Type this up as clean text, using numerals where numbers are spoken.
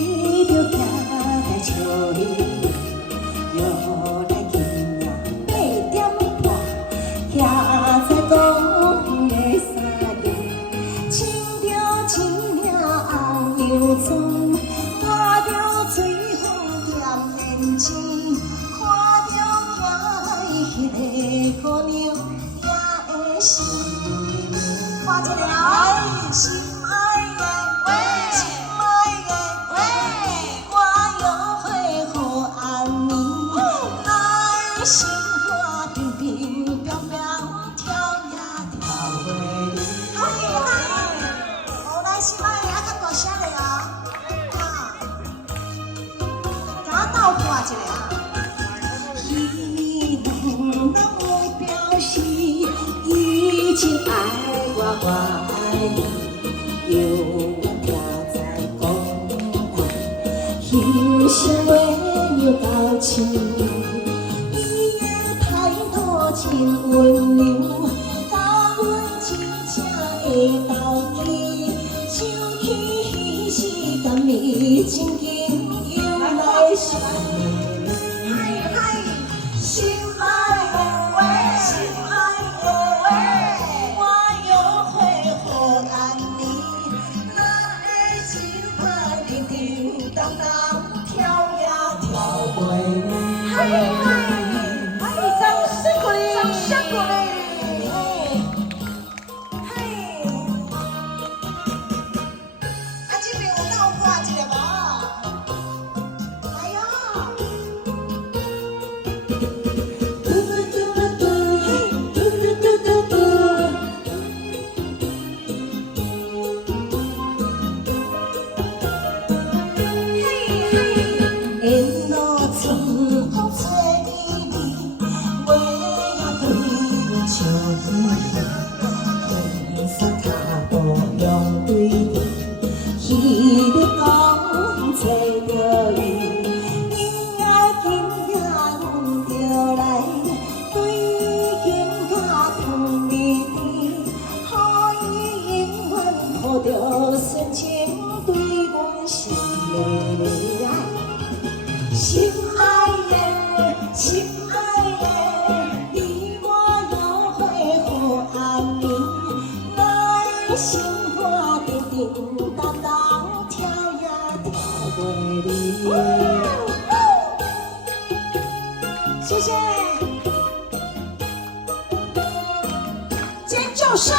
伊就徛在树林，又来今夜8点半，徛在公园的沙墘，穿着一领红油装，看着水风点面睛，看着徛在迄个姑娘也会心。看一个心爱的喂，心爱的喂，我约会予安暝，来心肝冰冰冰冰跳呀跳袂离。嗨嗨，无咱心爱的啊，较大声的哦，哈，甲我斗看一下啊。伊两人有表示，伊真爱我，我爱伊，犹原徛在公园，欣赏月亮到深暝。伊的态度真温柔，甲阮真正会斗气，想起彼时甘美情景又来时。心爱的喂，心爱的喂，我约会予安暝，咱的心肝叮叮当当跳呀跳袂离。嗨嗨，哎，掌声鼓励，掌声鼓励，嘿，啊，这边有闹歌一个无？哎呦！沿路春风吹微微，花也对阮笑嘻嘻，天山脚步两对对，彼日讲找着伊，今仔今仔阮就来，对金甲糖蜜甜，予伊永远抱着纯情对阮心的爱。心爱的，心爱的，你我约会予安暝，咱的心肝叮叮当当跳呀跳袂离。谢谢，尖叫声。